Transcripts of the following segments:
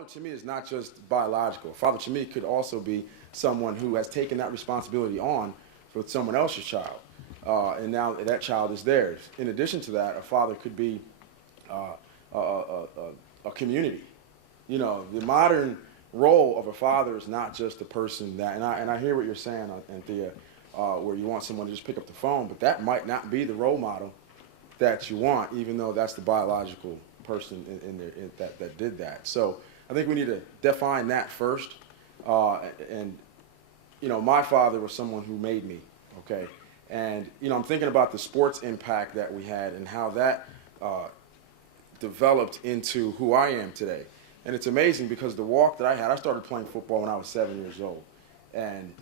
father to me is not just biological. A father to me could also be someone who has taken that responsibility on for someone else's child, and now that child is theirs. In addition to that, a father could be a community. You know, the modern role of a father is not just the person that, and I hear what you're saying, Anthea, where you want someone to just pick up the phone, but that might not be the role model that you want, even though that's the biological person in there that did that. So I think we need to define that first. And you know, my father was someone who made me, okay? And you know, I'm thinking about the sports impact that we had and how that developed into who I am today. And it's amazing because the walk that I had, I started playing football when I was 7 years old. And,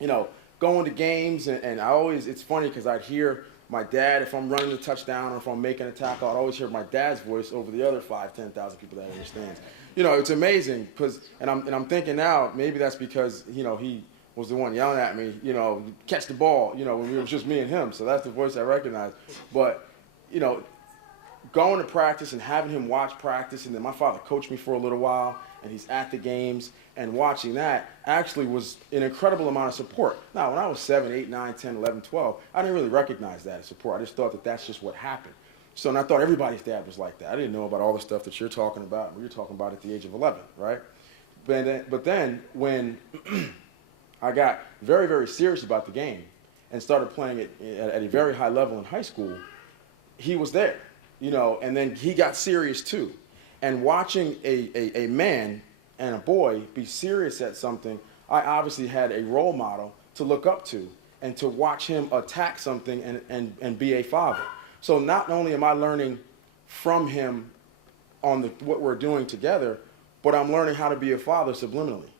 you know, going to games, and I always, it's funny because I'd hear my dad, if I'm running the touchdown or if I'm making a tackle, I'd always hear my dad's voice over the other 10,000 people that understands. You know, it's amazing because, and I'm thinking now, maybe that's because, you know, he was the one yelling at me, you know, catch the ball, you know, when it was just me and him. So that's the voice I recognize. But, you know, going to practice and having him watch practice, and then my father coached me for a little while, and he's at the games, and watching that actually was an incredible amount of support. Now, when I was 7, 8, 9, 10, 11, 12, I didn't really recognize that as support. I just thought that that's just what happened. So, and I thought everybody's dad was like that. I didn't know about all the stuff that you're talking about, and you're talking about at the age of 11, right? But then when I got very, very serious about the game and started playing it at a very high level in high school, he was there. You know, and then he got serious too. And watching a man and a boy be serious at something, I obviously had a role model to look up to and to watch him attack something and be a father. So not only am I learning from him on what we're doing together, but I'm learning how to be a father subliminally.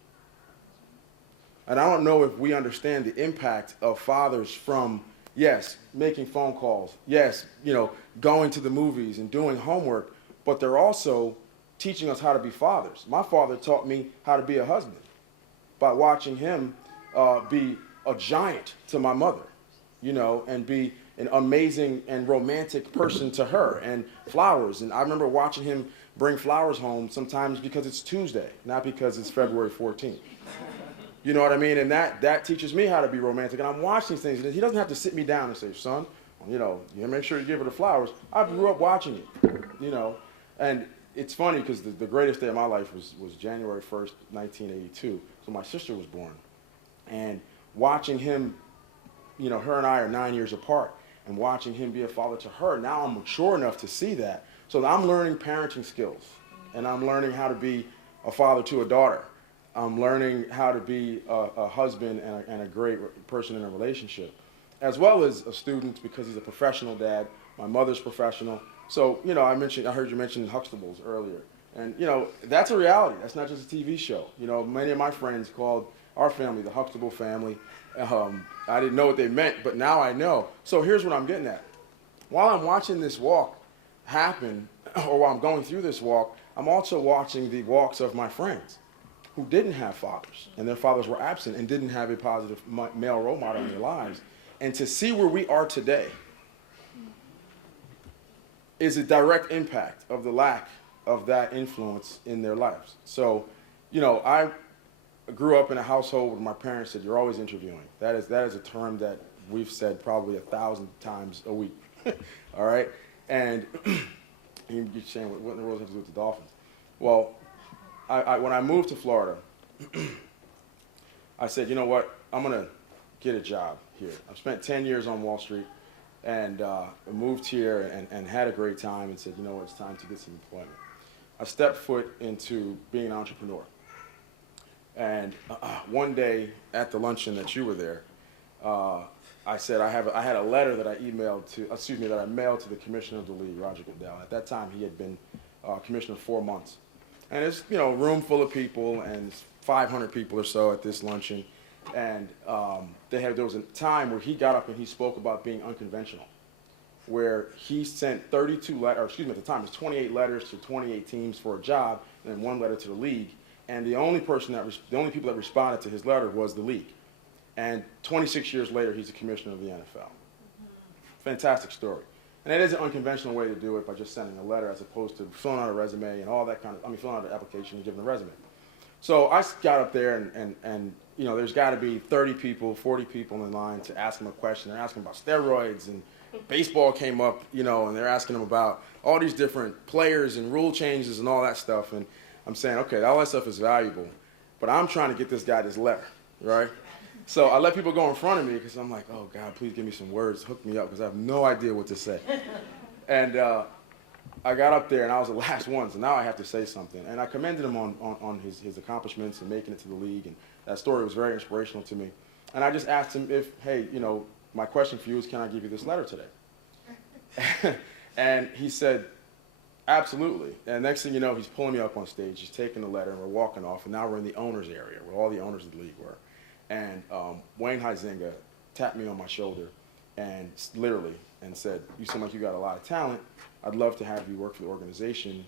And I don't know if we understand the impact of fathers from, yes, making phone calls, yes, you know, going to the movies and doing homework, but they're also teaching us how to be fathers. My father taught me how to be a husband by watching him be a giant to my mother, you know, and be an amazing and romantic person to her, and flowers. And I remember watching him bring flowers home sometimes because it's Tuesday, not because it's February 14th. You know what I mean? And that teaches me how to be romantic. And I'm watching these things. And he doesn't have to sit me down and say, son, you know, you make sure you give her the flowers. I grew up watching it, you know. And it's funny because the greatest day of my life was January 1st, 1982. So my sister was born. And watching him, you know, her and I are 9 years apart. And watching him be a father to her, now I'm mature enough to see that. So I'm learning parenting skills. And I'm learning how to be a father to a daughter. I'm learning how to be a husband and a great person in a relationship, as well as a student because he's a professional dad. My mother's professional. So, you know, I heard you mention Huxtables earlier. And, you know, that's a reality. That's not just a TV show. You know, many of my friends called our family the Huxtable family. I didn't know what they meant, but now I know. So here's what I'm getting at. While I'm watching this walk happen, or while I'm going through this walk, I'm also watching the walks of my friends who didn't have fathers, and their fathers were absent and didn't have a positive male role model in their lives. And to see where we are today is a direct impact of the lack of that influence in their lives. So, you know, I grew up in a household where my parents said, you're always interviewing. That is a term that we've said probably 1,000 times a week, all right? And you're saying, what in the world does it have to do with the Dolphins? Well, when I moved to Florida, I said, you know what, I'm going to get a job here. I've spent 10 years on Wall Street, and I moved here and had a great time and said, you know what, it's time to get some employment. I stepped foot into being an entrepreneur. And one day at the luncheon that you were there, I said I had a letter that I mailed to the commissioner of the league, Roger Goodell. At that time, he had been commissioner 4 months. And it's, you know, a room full of people, and it's 500 people or so at this luncheon. And there was a time where he got up and he spoke about being unconventional, where he sent 32 letters, or excuse me, at the time it was 28 letters to 28 teams for a job, and then 1 letter to the league. And the only people that responded to his letter was the league. And 26 years later, he's the commissioner of the NFL. Fantastic story. And it is an unconventional way to do it by just sending a letter as opposed to filling out a resume and all that filling out an application and giving a resume. So I got up there and you know, there's got to be 30 people, 40 people in line to ask him a question. They're asking about steroids and baseball came up, you know, and they're asking him about all these different players and rule changes and all that stuff. And I'm saying, okay, all that stuff is valuable, but I'm trying to get this guy this letter, right? So I let people go in front of me because I'm like, oh, God, please give me some words, hook me up, because I have no idea what to say. And I got up there, and I was the last one, so now I have to say something. And I commended him on his accomplishments and making it to the league, and that story was very inspirational to me. And I just asked him if, hey, you know, my question for you is, can I give you this letter today? And he said, absolutely. And next thing you know, he's pulling me up on stage, he's taking the letter, and we're walking off, and now we're in the owners area, where all the owners of the league were. And Wayne Huizenga tapped me on my shoulder and literally and said, you seem like you got a lot of talent. I'd love to have you work for the organization.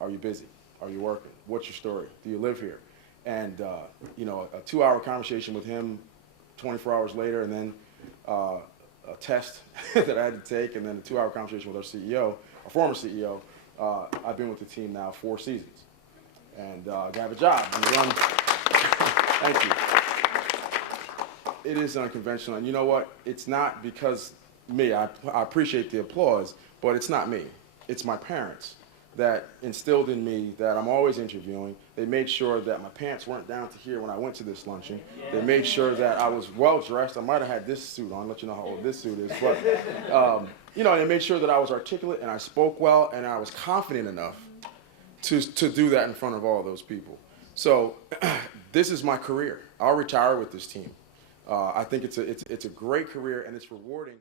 Are you busy? Are you working? What's your story? Do you live here? And, you know, a 2-hour conversation with him 24 hours later, and then a test that I had to take, and then a 2-hour conversation with our CEO, our former CEO. I've been with the team now 4 seasons. And I have a job and run. Thank you. It is unconventional, and you know what? It's not because me. I appreciate the applause, but it's not me. It's my parents that instilled in me that I'm always interviewing. They made sure that my pants weren't down to here when I went to this luncheon. They made sure that I was well dressed. I might have had this suit on, let you know how old this suit is, but you know, they made sure that I was articulate and I spoke well and I was confident enough to do that in front of all those people. So this is my career. I'll retire with this team. I think it's a great career and it's rewarding.